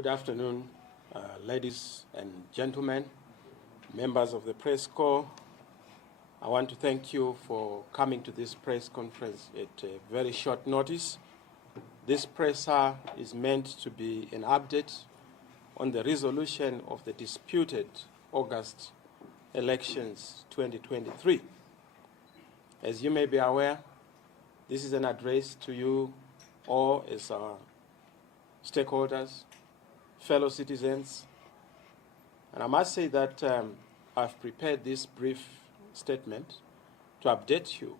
Good afternoon, ladies and gentlemen, members of the press corps. I want to thank you for coming to this press conference at a very short notice. This presser is meant to be an update on the resolution of the disputed August elections 2023. As you may be aware, this is an address to you all as our stakeholders, fellow citizens, and I must say that I've prepared this brief statement to update you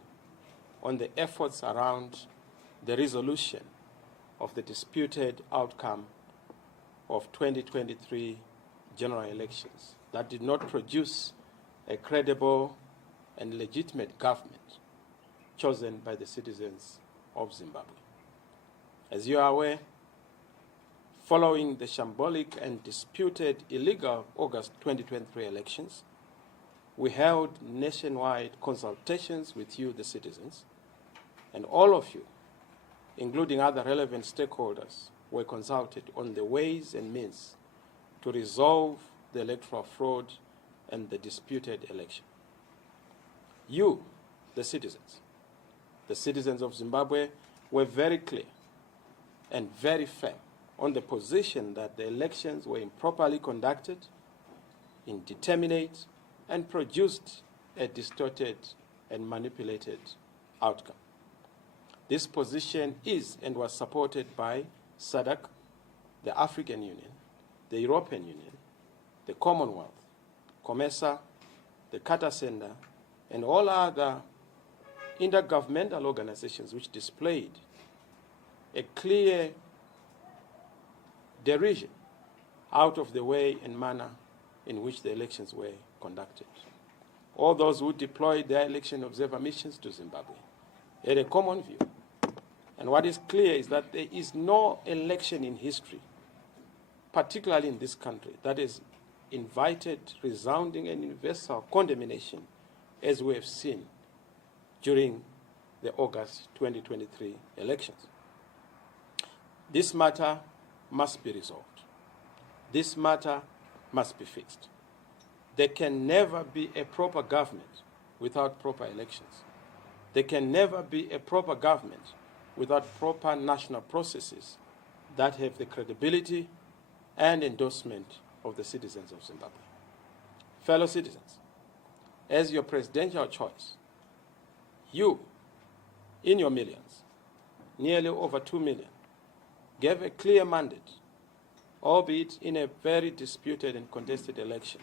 on the efforts around the resolution of the disputed outcome of 2023 general elections that did not produce a credible and legitimate government chosen by the citizens of Zimbabwe. As you are aware, following the shambolic and disputed illegal August 2023 elections, we held nationwide consultations with you, the citizens, and all of you, including other relevant stakeholders, were consulted on the ways and means to resolve the electoral fraud and the disputed election. You, the citizens of Zimbabwe, were very clear and very firm on the position that the elections were improperly conducted, indeterminate, and produced a distorted and manipulated outcome. This position is and was supported by SADC, the African Union, the European Union, the Commonwealth, COMESA, the Carter Center, and all other intergovernmental organizations which displayed a clear derision out of the way and manner in which the elections were conducted. All those who deployed their election observer missions to Zimbabwe had a common view. And what is clear is that there is no election in history, particularly in this country, that has invited resounding and universal condemnation as we have seen during the August 2023 elections. This matter must be resolved. This matter must be fixed. There can never be a proper government without proper elections. There can never be a proper government without proper national processes that have the credibility and endorsement of the citizens of Zimbabwe. Fellow citizens, as your presidential choice, you, in your millions, nearly over 2 million, gave a clear mandate, albeit in a very disputed and contested election.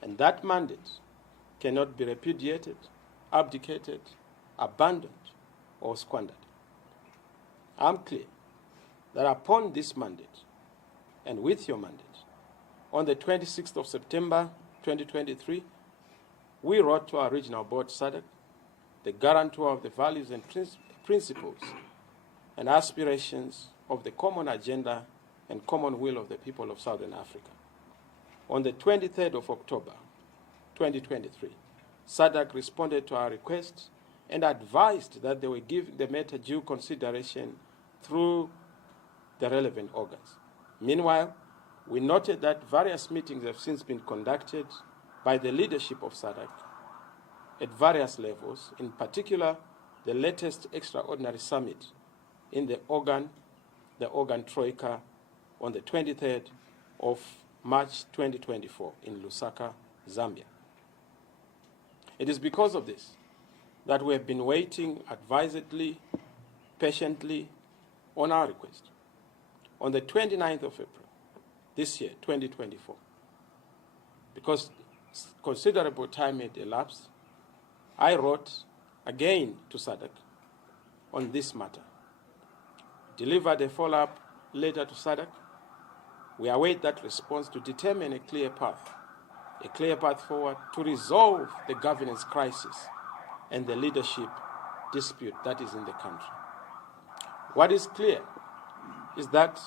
And that mandate cannot be repudiated, abdicated, abandoned, or squandered. I'm clear that upon this mandate, and with your mandate, on the 26th of September 2023, we wrote to our regional board, SADC, the guarantor of the values and principles and aspirations of the common agenda and common will of the people of Southern Africa. On the 23rd of October 2023, SADC responded to our request and advised that they were giving the matter due consideration through the relevant organs. Meanwhile, we noted that various meetings have since been conducted by the leadership of SADC at various levels, in particular the latest extraordinary summit in the organ Troika on the 23rd of March 2024 in Lusaka, Zambia. It is because of this that we have been waiting advisedly, patiently on our request. On the 29th of April this year, 2024, because considerable time had elapsed, I wrote again to SADC on this matter, delivered a follow-up letter to SADC. We await that response to determine a clear path forward to resolve the governance crisis and the leadership dispute that is in the country. What is clear is that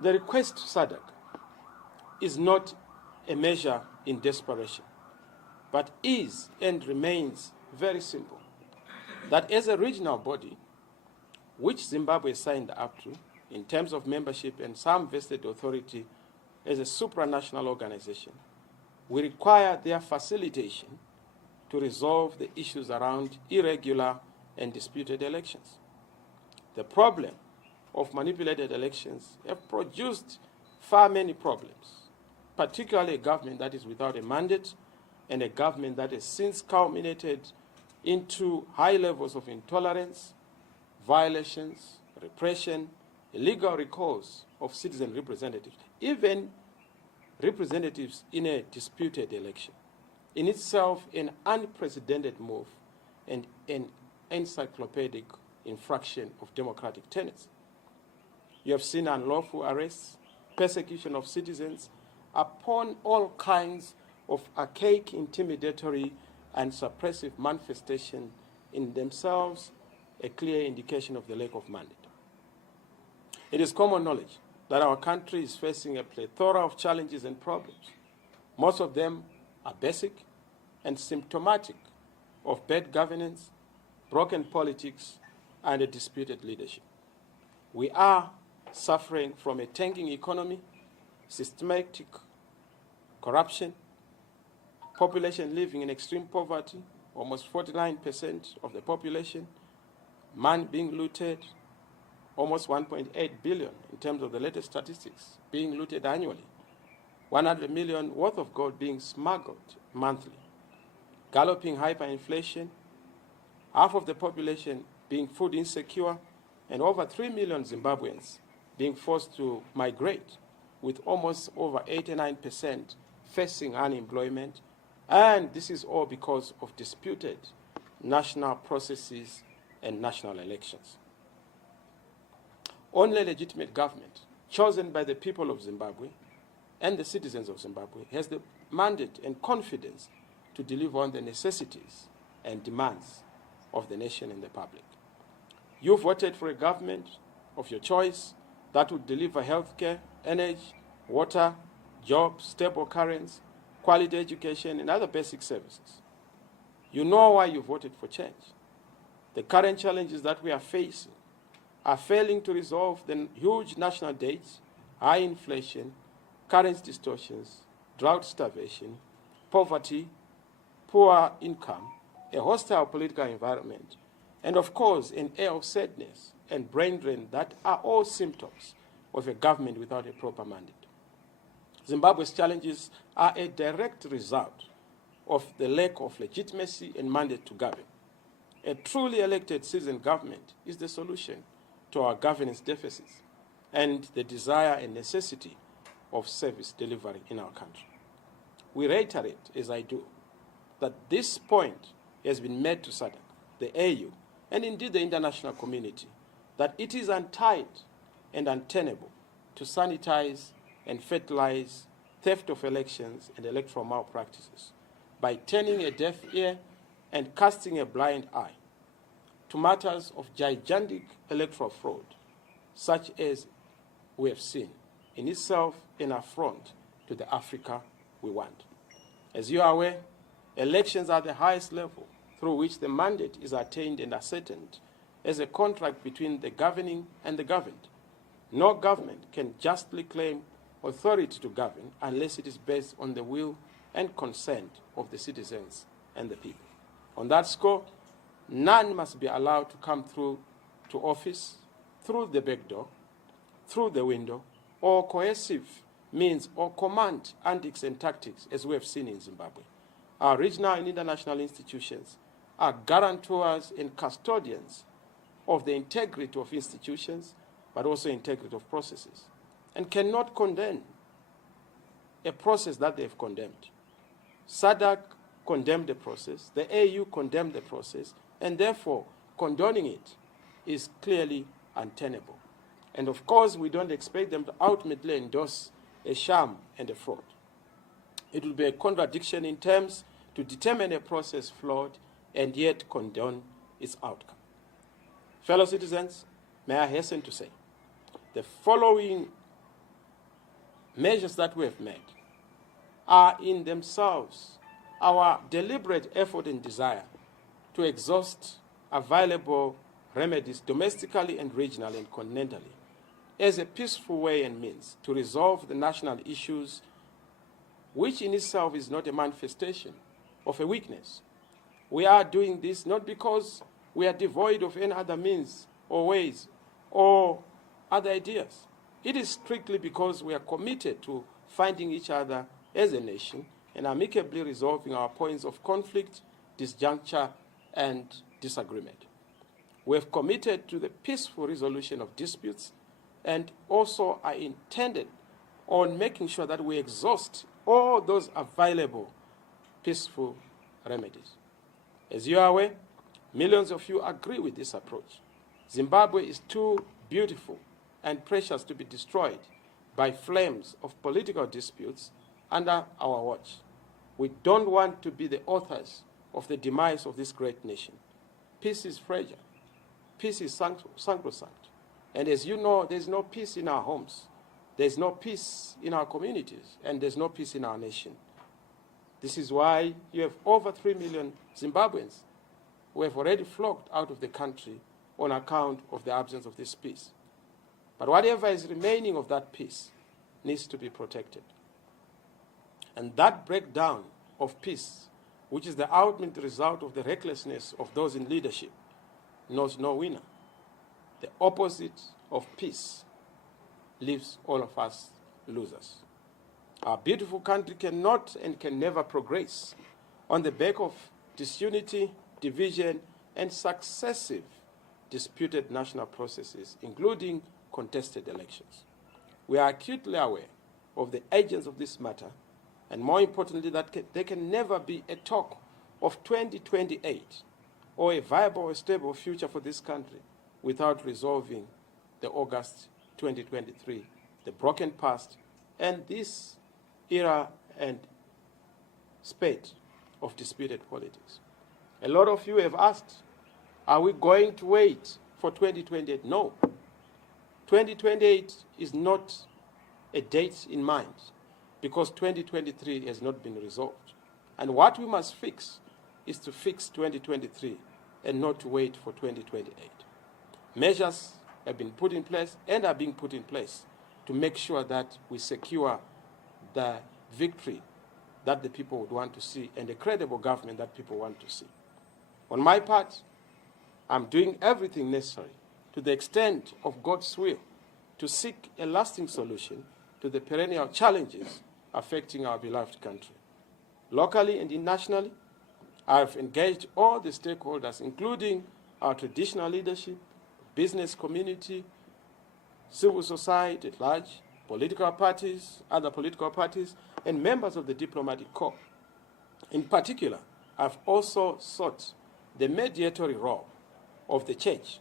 the request to SADC is not a measure in desperation, but is and remains very simple. That as a regional body, which Zimbabwe signed up to, in terms of membership and some vested authority as a supranational organization, we require their facilitation to resolve the issues around irregular and disputed elections. The problem of manipulated elections have produced far many problems, particularly a government that is without a mandate and a government that has since culminated into high levels of intolerance, violations, repression, illegal recalls of citizen representatives, even representatives in a disputed election. In itself, an unprecedented move and an encyclopedic infraction of democratic tenets. You have seen unlawful arrests, persecution of citizens upon all kinds of archaic, intimidatory, and suppressive manifestation, in themselves a clear indication of the lack of mandate. It is common knowledge that our country is facing a plethora of challenges and problems. Most of them are basic and symptomatic of bad governance, broken politics, and a disputed leadership. We are suffering from a tanking economy, systematic corruption, population living in extreme poverty, almost 49% of the population, man being looted, almost 1.8 billion in terms of the latest statistics being looted annually, 100 million worth of gold being smuggled monthly, galloping hyperinflation, half of the population being food insecure, and over 3 million Zimbabweans being forced to migrate, with almost over 89% facing unemployment. And this is all because of disputed national processes and national elections. Only legitimate government chosen by the people of Zimbabwe and the citizens of Zimbabwe has the mandate and confidence to deliver on the necessities and demands of the nation and the public. You voted for a government of your choice that would deliver healthcare, energy, water, jobs, stable currency, quality education, and other basic services. You know why you voted for change. The current challenges that we are facing are failing to resolve the huge national debts, high inflation, currency distortions, drought, starvation, poverty, poor income, a hostile political environment, and of course an air of sadness and brain drain that are all symptoms of a government without a proper mandate. Zimbabwe's challenges are a direct result of the lack of legitimacy and mandate to govern. A truly elected citizen government is the solution to our governance deficits and the desire and necessity of service delivery in our country. We reiterate, as I do, that this point has been made to SADC, the AU, and indeed the international community, that it is untied and untenable to sanitize and fertilize theft of elections and electoral malpractices by turning a deaf ear and casting a blind eye to matters of gigantic electoral fraud, such as we have seen, in itself an affront to the Africa we want. As you are aware, elections are the highest level through which the mandate is attained and ascertained as a contract between the governing and the governed. No government can justly claim authority to govern unless it is based on the will and consent of the citizens and the people. On that score, none must be allowed to come through to office through the back door, through the window, or coercive means or command antics and tactics, as we have seen in Zimbabwe. Our regional and international institutions are guarantors and custodians of the integrity of institutions, but also integrity of processes, and cannot condemn a process that they've condemned. SADC condemned the process, the AU condemned the process, and therefore condoning it is clearly untenable. And of course, we don't expect them to ultimately endorse a sham and a fraud. It will be a contradiction in terms to determine a process flawed and yet condone its outcome. Fellow citizens, may I hasten to say, the following measures that we have made are in themselves our deliberate effort and desire to exhaust available remedies domestically and regionally and continentally as a peaceful way and means to resolve the national issues, which in itself is not a manifestation of a weakness. We are doing this not because we are devoid of any other means or ways or other ideas. It is strictly because we are committed to finding each other as a nation and amicably resolving our points of conflict, disjuncture, and disagreement. We have committed to the peaceful resolution of disputes and also are intended on making sure that we exhaust all those available peaceful remedies. As you are aware, millions of you agree with this approach. Zimbabwe is too beautiful and precious to be destroyed by flames of political disputes under our watch. We don't want to be the authors of the demise of this great nation. Peace is fragile. Peace is sacrosanct. And as you know, there's no peace in our homes. There's no peace in our communities. And there's no peace in our nation. This is why you have over 3 million Zimbabweans who have already flocked out of the country on account of the absence of this peace. But whatever is remaining of that peace needs to be protected. And that breakdown of peace, which is the ultimate result of the recklessness of those in leadership, knows no winner. The opposite of peace leaves all of us losers. Our beautiful country cannot and can never progress on the back of disunity, division, and successive disputed national processes, including contested elections. We are acutely aware of the agents of this matter, and more importantly, that there can never be a talk of 2028 or a viable or stable future for this country without resolving the August 2023, the broken past, and this era and spate of disputed politics. A lot of you have asked, are we going to wait for 2028? No. 2028 is not a date in mind because 2023 has not been resolved. And what we must fix is to fix 2023 and not to wait for 2028. Measures have been put in place and are being put in place to make sure that we secure the victory that the people would want to see and a credible government that people want to see. On my part, I'm doing everything necessary to the extent of God's will to seek a lasting solution to the perennial challenges affecting our beloved country. Locally and internationally, I've engaged all the stakeholders, including our traditional leadership, business community, civil society at large, political parties, other political parties, and members of the diplomatic corps. In particular, I've also sought the mediatory role of the church.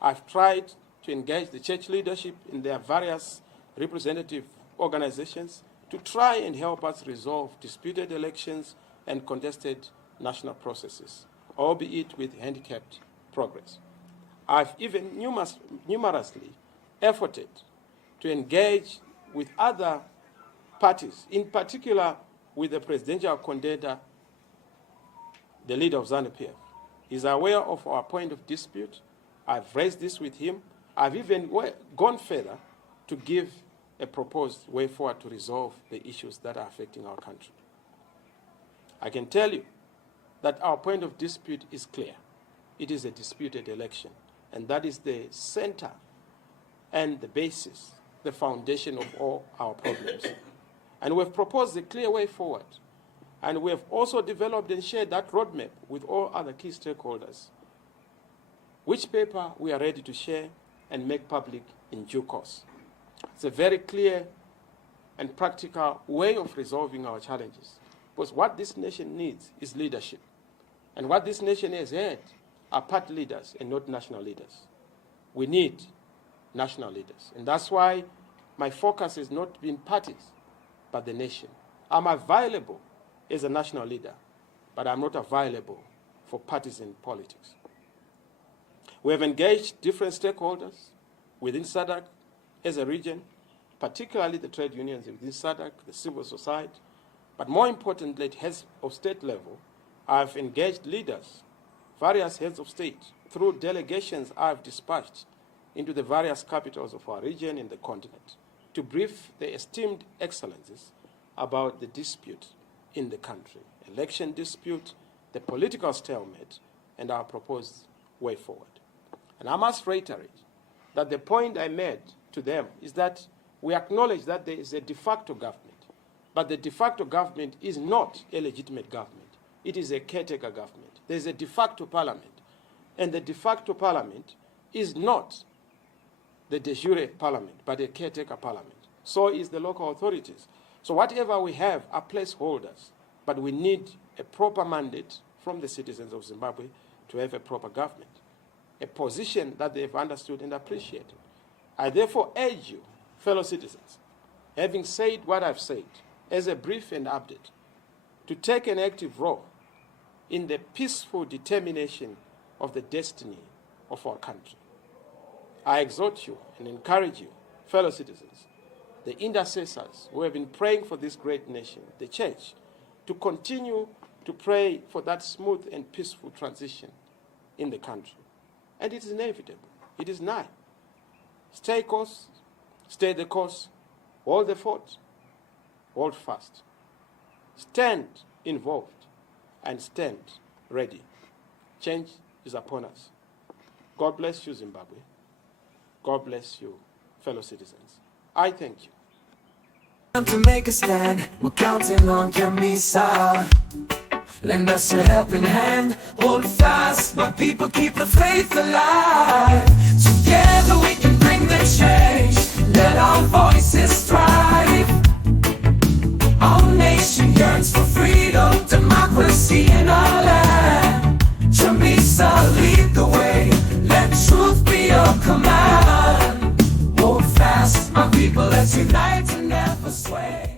I've tried to engage the church leadership in their various representative organizations to try and help us resolve disputed elections and contested national processes, albeit with handicapped progress. I've even numerously efforted to engage with other parties, in particular with the presidential contender, the leader of ZANU-PF. He's aware of our point of dispute. I've raised this with him. I've even gone further to give a proposed way forward to resolve the issues that are affecting our country. I can tell you that our point of dispute is clear. It is a disputed election, and that is the center and the basis, the foundation of all our problems. And we've proposed a clear way forward, and we have also developed and shared that roadmap with all other key stakeholders, which paper we are ready to share and make public in due course. It's a very clear and practical way of resolving our challenges, because what this nation needs is leadership. And what this nation has had are party leaders and not national leaders. We need national leaders. And that's why my focus has not been parties, but the nation. I'm available as a national leader, but I'm not available for partisan politics. We have engaged different stakeholders within SADC as a region, particularly the trade unions within SADC, the civil society, but more importantly, at heads of state level, I've engaged leaders, various heads of state, through delegations I've dispatched into the various capitals of our region and the continent to brief the esteemed excellencies about the dispute in the country, election dispute, the political stalemate, and our proposed way forward. And I must reiterate that the point I made to them is that we acknowledge that there is a de facto government, but the de facto government is not a legitimate government. It is a caretaker government. There is a de facto parliament, and the de facto parliament is not the de jure parliament, but a caretaker parliament. So is the local authorities. So whatever we have are placeholders, but we need a proper mandate from the citizens of Zimbabwe to have a proper government, a position that they've understood and appreciated. I therefore urge you, fellow citizens, having said what I've said, as a brief and update, to take an active role in the peaceful determination of the destiny of our country. I exhort you and encourage you, fellow citizens, the intercessors who have been praying for this great nation, the church, to continue to pray for that smooth and peaceful transition in the country. And it is inevitable. It is nigh. Stay course, stay the course, hold the fort, hold fast. Stand involved and stand ready. Change is upon us. God bless you, Zimbabwe. God bless you, fellow citizens. I thank you. To make a stand, we're counting on Chamisa. Lend us a helping hand, hold fast, my people, keep the faith alive. Together we can bring the change, let our voices thrive. Our nation yearns for freedom, democracy in our land. Chamisa, lead the way, let truth be your command. Hold fast, my people, let's unite and never sway.